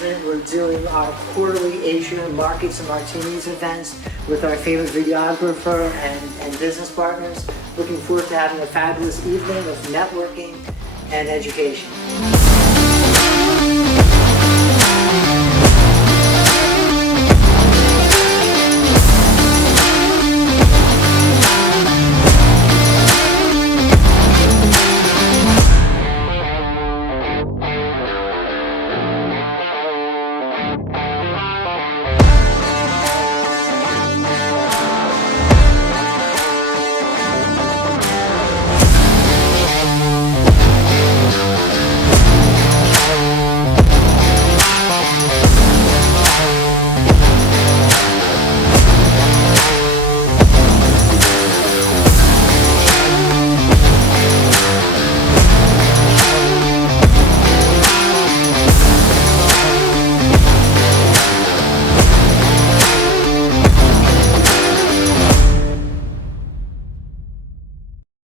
management. We're doing our quarterly Atrium Markets and Martinis events with our favorite videographer and business partners. Looking forward to having a fabulous evening of networking and education.